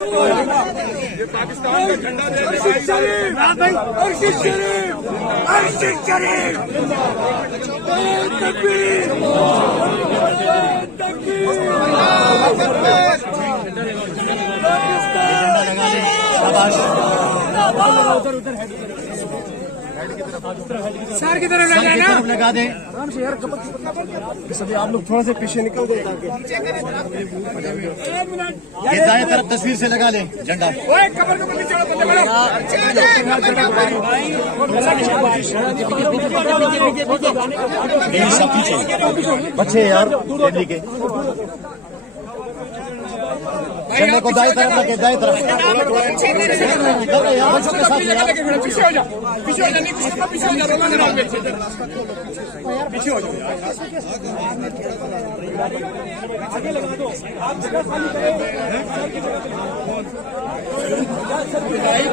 ये पाकिस्तान का झंडा अर्शिद शरीफ, अर्शिद शरीफ, अर्शिद शरीफ, तकबीर, सर की तरफ लगा दें। सभी आप लोग थोड़ा सा पीछे निकल गए ताकि ये दाएं तरफ तस्वीर से लगा लें झंडा। बच्चे यार दिल्ली के झंडे को दाएं तरफ लगे, दाएं तरफ पीछे हो जा, पीछे हो जा, पीछे हो जा, पीछे हो जाओ।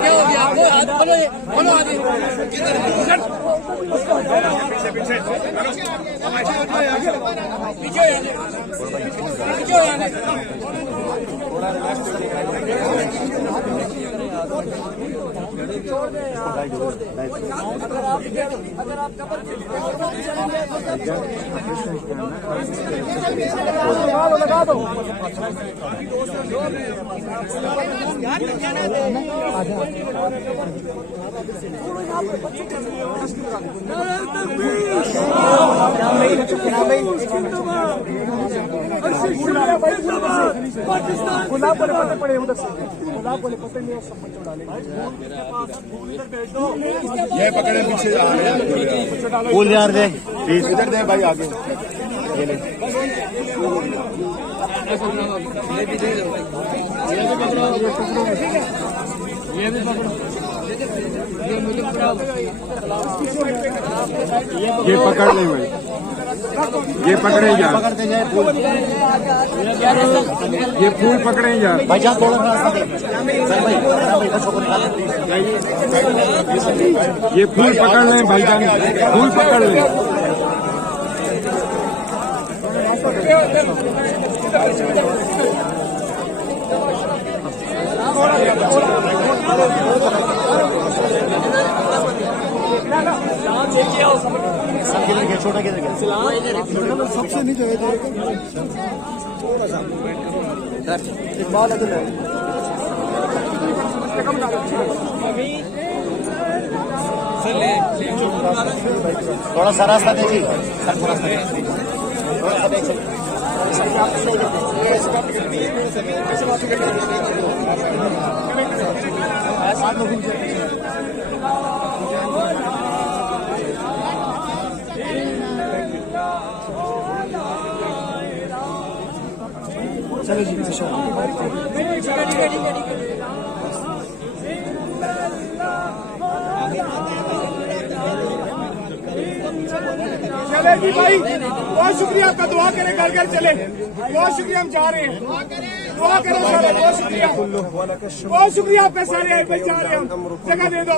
क्या हो गया आपको? बोलो आगे पीछे अगर आप लगा दो गुलाब वाले पत्ते पड़े उधर से, गुलाब वाले पत्ते नहीं सब बच्चों डालेंगे। ये पकड़े पीछे जा रहे हैं, फूल यार दे प्लीज, इधर दे भाई आगे। ये ले ये भी पकड़ो, ये पकड़ ले भाई, ये पकड़े जा, ये फूल पकड़े जा भाईजान थोड़ा ये फूल पकड़ लें भाईजान, फूल पकड़ लें। छोटा किधर गया? सबसे नीचे इकबाल थोड़ा सा रास्ता देखिए, थोड़ा सा देख चलो जी चले जी भाई, बहुत शुक्रिया आपका, दुआ करें घर घर चले, बहुत शुक्रिया, हम जा रहे हैं, दुआ करें सारे, बहुत शुक्रिया, बहुत शुक्रिया आपका सारे आए भाई, जा रहे हैं हम, जगह दे दो।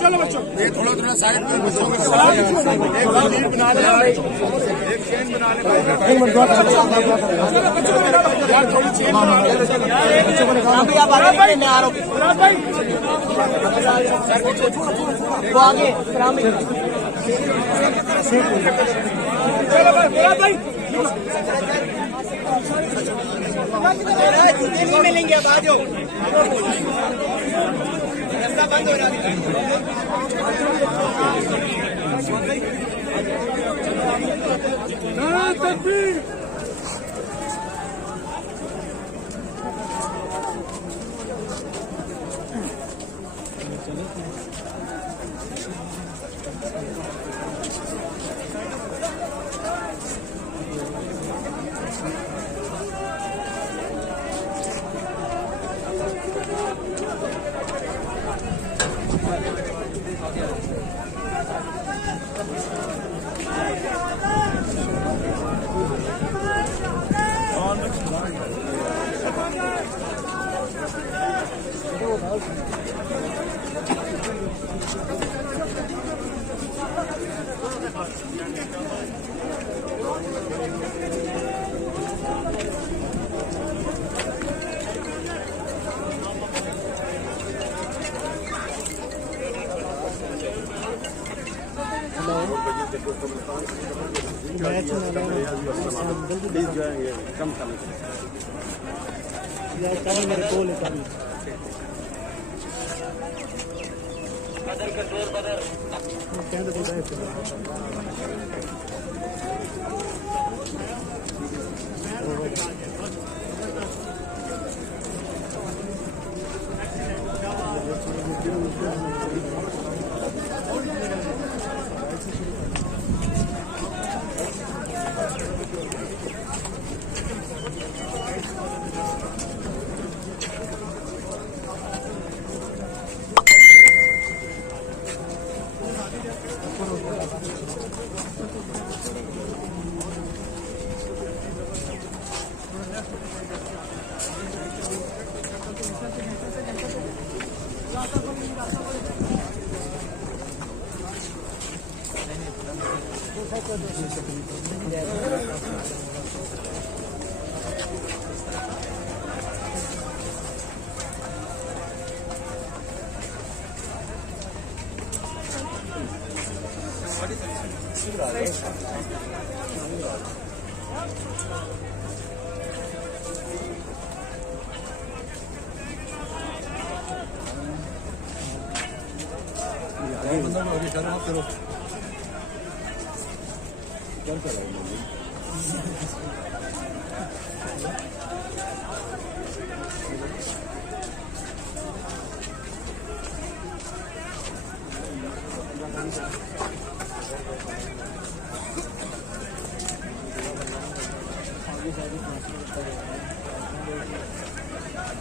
चलो बच्चों, ये थोड़ा थोड़ा साइड में बच्चों के साथ एक बना ले, एक चेन बना ले, यार थोड़ी चेन बना ले, आप आगे बढ़े, मैं आ रहा हूँ, वो आगे चलो भाई नहीं मिलेंगे, अब आ जाओ, रास्ता बंद हो रहा है। तकबीर।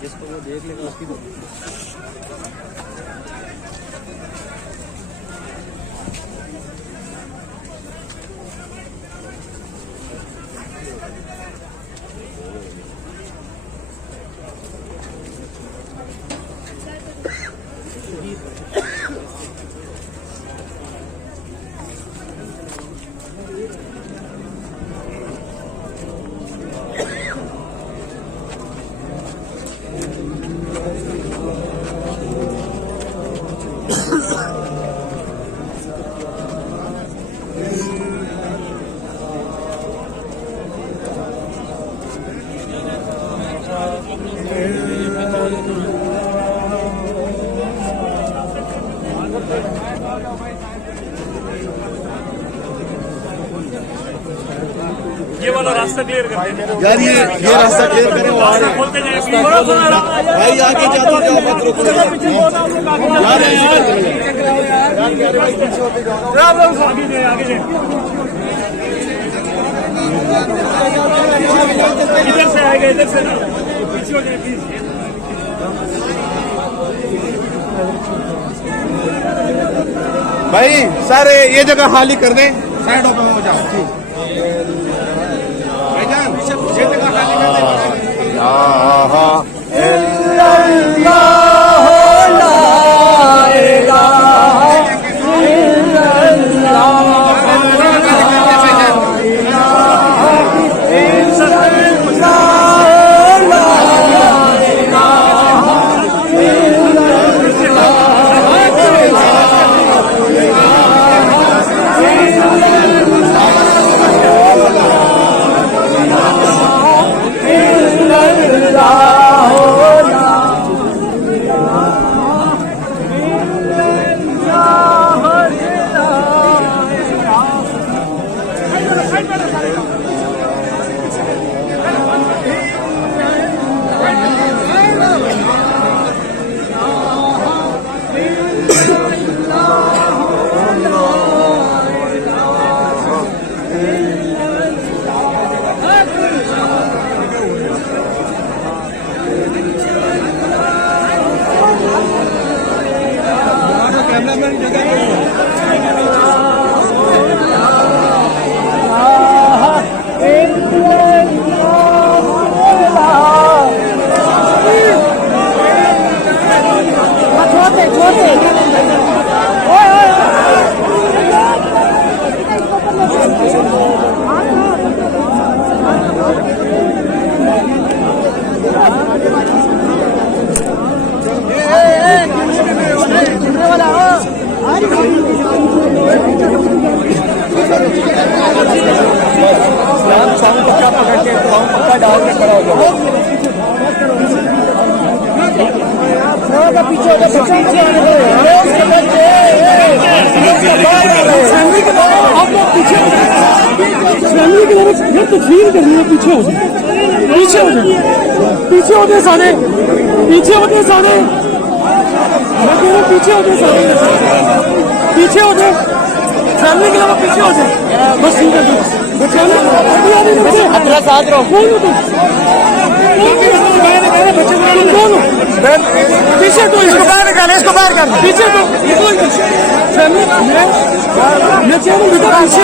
जिसको वो देख लेगा उसकी ये वाला रास्ता क्लियर कर दें यार ये रास्ता क्लियर करें वो आ रहे हैं। खोलते जाएं भाई आगे जाते जाओ मत रुको यार आगे जाए इधर से आएगा इधर से ना पीछे हो जाए प्लीज भाई सर ये जगह खाली कर दें साइड ओपन हो जाओ भाईजान ये जगह खाली कर दें पीछे हो जाए, बच्चा पीछे आने दो यार। आप लोग पीछे हो जाए, फैमिली के लिए ये तस्वीर करनी है, पीछे हो जाए, पीछे हो जाए, पीछे हो जाए सारे, पीछे हो जाए सारे, मैं कह रहा हूँ पीछे हो जाए सारे, पीछे हो जाए, फैमिली के लिए पीछे हो जाए, बस ठीक है। बचाना अभी आने दो, अतरा साथ रहो, कौन हो तुम? कौन हो? पीछे तो इसको बाहर निकाले, इसको बाहर कर, पीछे तो फैमिली मैं चाहूँ बेटा पीछे